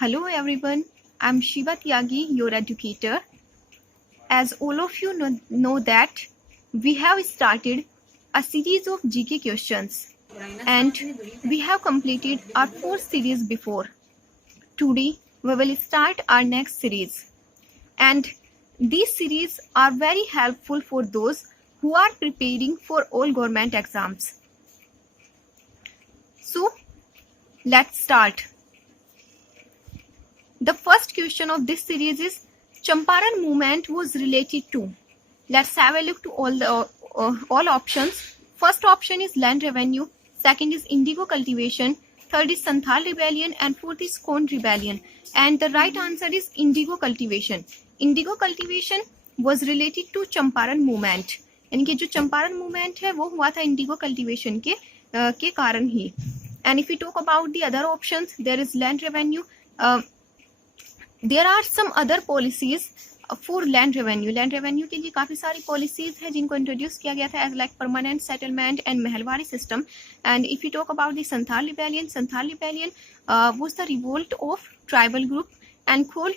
Hello everyone, I'm Shiva Tyagi, your educator. As all of you know that we have started a series of GK questions and we have completed our fourth series before. Today we will start our next series, and these series are very helpful for those who are preparing for all government exams. So let's start. The first question of this series is Champaran movement was related to. Let's have a look to all options. First option is land revenue, second is indigo cultivation, third is Santhal rebellion, and fourth is Kond rebellion. And the right answer is indigo cultivation. Indigo cultivation was related to Champaran movement. यानी कि जो Champaran movement है वो हुआ था Indigo cultivation के कारण ही. And if we talk about the other options, there is land revenue. There are some other policies for land revenue. Land revenue के लिए काफी सारी policies है जिनको introduce किया गया था as like permanent settlement and Mehalwari system. And if we talk about the Santhal rebellion was the revolt of tribal group, and Kond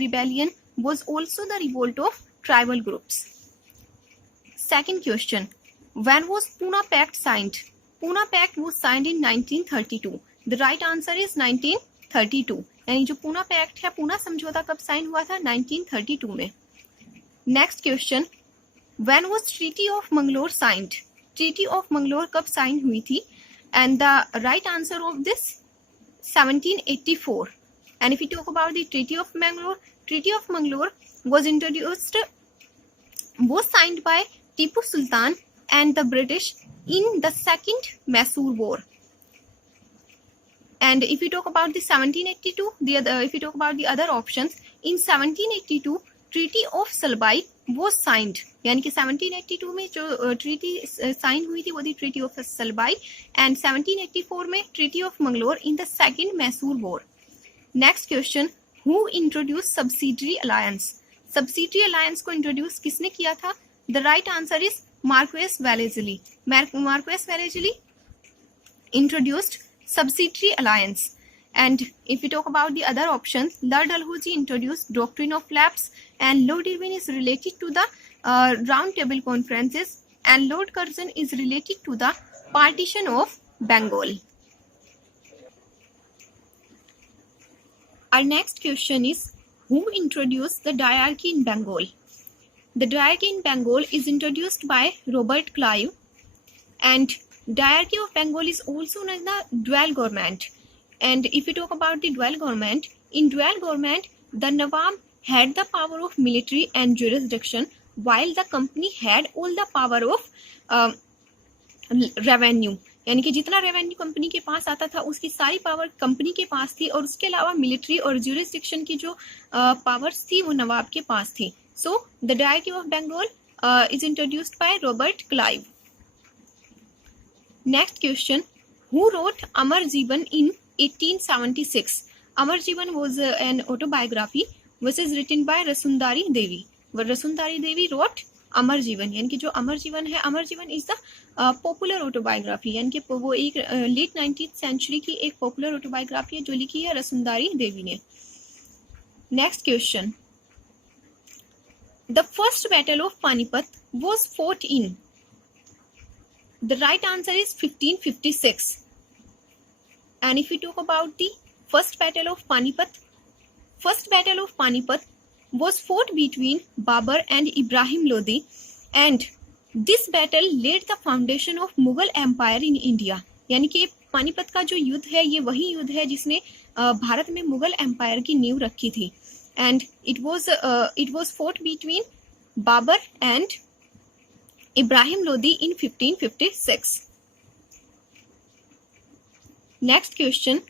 rebellion was also the revolt of tribal groups. Second question, when was Pune Pact signed? Pune Pact was signed in 1932. The right answer is 1932. यानी जो Poona pact है, पूना समझौता कब sign हुआ था? 1932 में. Next question, when was treaty of Mangalore signed? Treaty of Mangalore कब sign हुई थी? And the right answer of this 1784. And if you talk about the treaty of Mangalore was introduced, was signed by Tipu Sultan and the British in the Second Mysore War. And if you talk about the 1782, if you talk about the other options, in 1782 Treaty of Salbai was signed. यानी कि 1782 में जो treaty sign हुई थी वो थी Treaty of Salbai, and 1784 में Treaty of Mangalore in the Second Mysore War. Next question, who introduced subsidiary alliance? Subsidiary alliance को introduce किसने किया था? The right answer is Marquess Wellesley. Marquess Wellesley introduced subsidiary alliance. And if we talk about the other options, Lord Dalhousie introduced doctrine of lapse, and Lord Irwin is related to the round table conferences, and Lord Curzon is related to the partition of Bengal. Our next question is, who introduced the diarchy in Bengal? The diarchy in Bengal is introduced by Robert Clive, and diarchy of Bengal is also known as the dual government. And if we talk about the dual government, in dual government, the Nawab had the power of military and jurisdiction, while the company had all the power of revenue. यानी कि जितना revenue company के पास आता था उसकी सारी power company के पास थी, और उसके अलावा मिलिट्री और ज्यूरिसडिक्शन की जो पावर्स थी वो नवाब के पास थी. So the dyarchy of Bengal is introduced by Robert Clive. Next question, who wrote Amar Jeevan in 1876? अमर जीवन was an autobiography which is written by Rasundari Devi. Rasundari Devi wrote अमर जीवन. यानी कि जो अमर जीवन है, अमर जीवन इज द पॉपुलर ऑटोबायोग्राफी, यानी कि वो एक लेट 19th सेंचुरी की एक पॉपुलर ऑटोबायोग्राफी है जो लिखी है रसुंदारी देवी ने. Next question, the first battle of Panipat was fought in? The right answer is 1556. And if we talk about the first battle of Panipat was fought between Babur and Ibrahim Lodi, and this battle laid the foundation of Mughal Empire in India. यानी कि पानीपत का जो युद्ध है ये वही युद्ध है जिसने भारत में मुगल एम्पायर की नींव रखी थी. And it was fought between Babur and Ibrahim Lodi in 1556. Next question,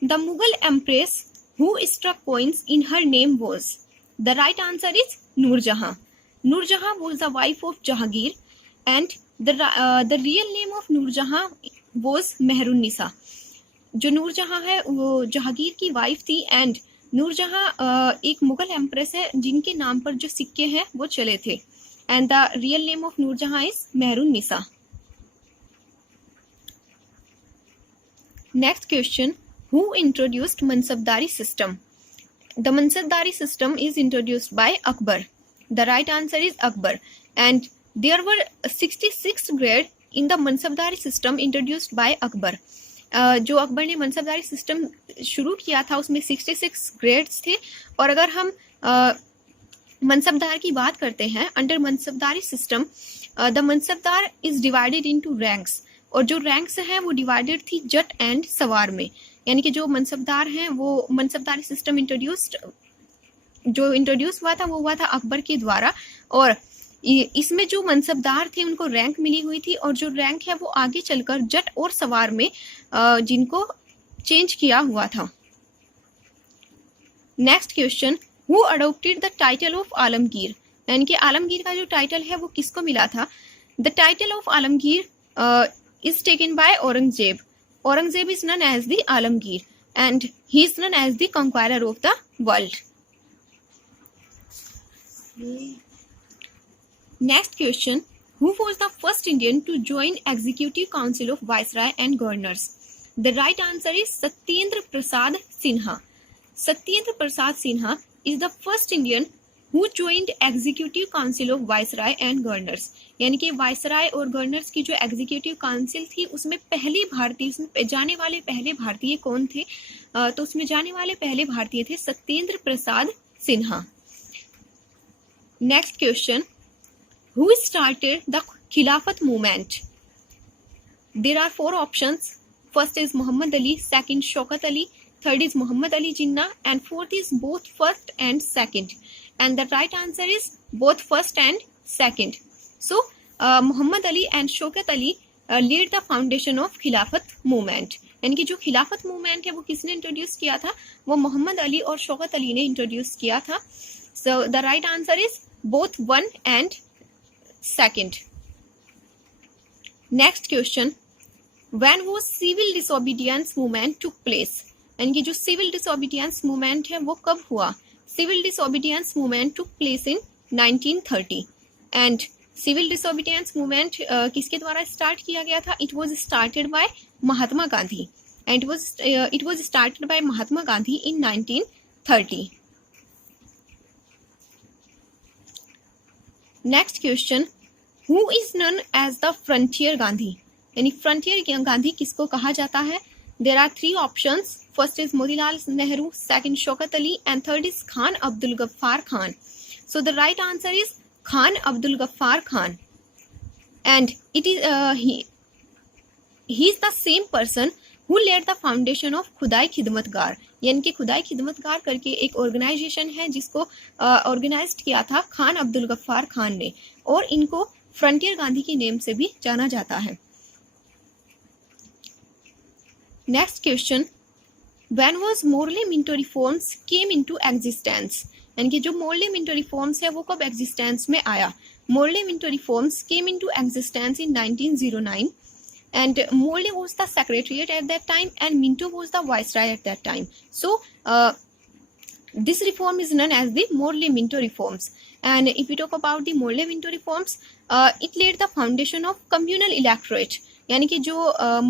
the Mughal empress who struck coins in her name was? The right answer is Noor Jahan. Noor Jahan was the wife of Jahangir, and the real name of Noor Jahan was Mehrun Nisa. जो नूर जहां है वो जहांगीर की wife थी, and नूर जहां एक Mughal empress है जिनके नाम पर जो सिक्के हैं वो चले थे, and the real name of Noor Jahan is Mehrun Nisa. Next question, Who introduced Mansabdari system? The Mansabdari system is introduced by Akbar. The right answer is Akbar. And there were 66 grades in the Mansabdari system introduced by Akbar. जो अकबर ने मनसबदारी system शुरू किया था उसमें 66 grades थे. और अगर हम मनसबदार की बात करते हैं, under मनसबदारी system the mansabdar is divided into ranks. और जो रैंक्स हैं वो डिवाइडेड थी जट एंड सवार में. यानी कि जो मनसबदार हैं वो मनसबदारी सिस्टम इंट्रोड्यूस हुआ था वो हुआ था अकबर के द्वारा. और इसमें जो मनसबदार थे उनको रैंक मिली हुई थी और जो रैंक है वो आगे चलकर जट और सवार में जिनको चेंज किया हुआ था. Next question, who adopted the title of Alamgir? यानी कि आलमगीर का जो टाइटल है वो किसको मिला था? The title of Alamgir is taken by Aurangzeb. Aurangzeb is known as the Alamgir and he is known as the conqueror of the world. Next question, who was the first Indian to join Executive Council of Viceroy and Governors? The right answer is Satyendra Prasad Sinha. Satyendra Prasad Sinha is the first Indian who joined Executive Council of Viceroy and Governors. यानी कि viceroy और governors की जो executive council थी उसमें पहली भारतीय, उसमें जाने वाले पहले भारतीय कौन थे? तो उसमें जाने वाले पहले भारतीय थे Satyendra Prasad Sinha. Next question, who started the Khilafat movement? There are 4 options. First is Mohammad Ali, second Shaukat Ali, third is Mohammad Ali Jinnah and fourth is both first and second. And the right answer is both first and second. So Muhammad Ali and Shaukat Ali laid the foundation of Khilafat movement. यानी कि जो खिलाफत movement है वो किसने introduce किया था? वो मोहम्मद अली और शौकत अली ने इंट्रोड्यूस किया था. So the right answer is both 1 and 2. Next question, when was civil disobedience movement took place? यानी कि जो सिविल डिसोबीडियंस मूवमेंट है वो कब हुआ? Civil disobedience movement took place in 1930 and civil disobedience movement किसके द्वारा स्टार्ट किया गया था? It was started by Mahatma Gandhi and it was started by Mahatma Gandhi in 1930. Next question, who is known as the Frontier Gandhi? यानी frontier Gandhi किसको कहा जाता है? There are 3 options. First is Motilal Nehru, second Shaukat Ali, and third is Khan Abdul Ghaffar Khan. So the right answer is Khan Abdul Ghaffar Khan, and it is he is the same person who laid the foundation of खुदाई खिदमतगार. यानी कि खुदाई खिदमतगार करके एक organisation है जिसको organised किया था खान अब्दुल गफ्फार खान ने, और इनको फ्रंटियर गांधी के नेम से भी जाना जाता है. Next question, When was Morley Minto reforms came into existence? यानी कि जो Morley Minto reforms है वो कब existence में आया? Morley Minto reforms came into existence in 1909 and Morley was the secretariat at that time and Minto was the viceroy at that time. So this reform is known as the Morley Minto reforms. And if we talk about the Morley Minto reforms, it laid the foundation of communal electorate. यानी कि जो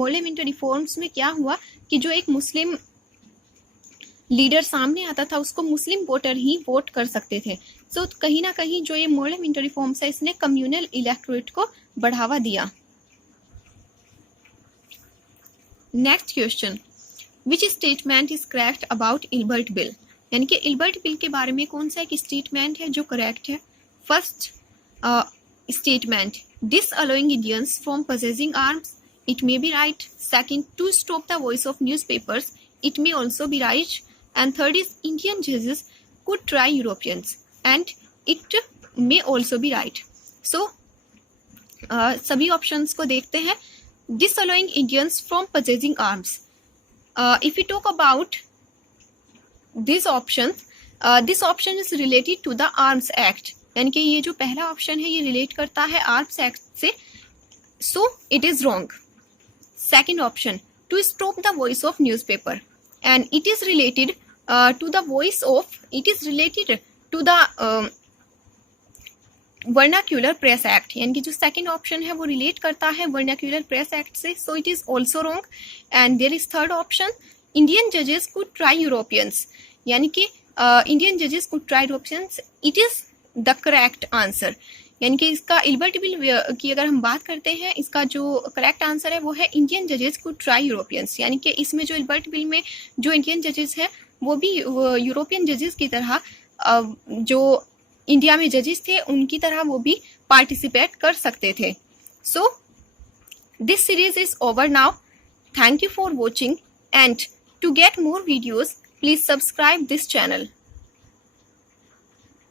Morley Minto reforms में क्या हुआ कि जो एक मुस्लिम leader सामने आता था उसको मुस्लिम वोटर ही वोट कर सकते थे. सो कहीं ना कहीं जो ये मोरले मिंटो रिफॉर्म्स है इसने कम्युनल इलेक्टोरेट को बढ़ावा दिया. Next question, which statement is correct about Ilbert bill? यानी कि इल्बर्ट बिल के बारे में कौन सा एक स्टेटमेंट है जो करेक्ट है? First statement, this allowing Indians from possessing arms, it may be right. Second, to stop the voice of newspapers, it may also be right. And third is Indian judges could try Europeans and it may also be right. So सभी options को देखते हैं. disallowing Indians from possessing arms, if we talk about this option is related to the Arms Act. यानी कि ये जो पहला option है ये रिलेट करता है आर्म्स एक्ट से, so it is wrong. Second option, to stop the voice of newspaper, and it is related to the vernacular press act. यानी कि जो सेकंड ऑप्शन है वो रिलेट करता है वर्नाक्यूलर प्रेस एक्ट से, so it is also wrong. And there is third option, Indian जजेस could try Europeans, यानी कि इंडियन जजेस could try Europeans, it is the correct answer. यानी कि इसका इल्बर्ट बिल की अगर हम बात करते हैं, इसका जो करेक्ट आंसर है वो है इंडियन जजेस कुड ट्राई यूरोपियंस। यानी कि इसमें जो इल्बर्ट बिल में जो इंडियन जजेस हैं वो भी यूरोपियन जजेस की तरह जो इंडिया में जजेस थे उनकी तरह वो भी पार्टिसिपेट कर सकते थे। So this series is over now. Thank you for watching, and to get more videos, please subscribe this channel.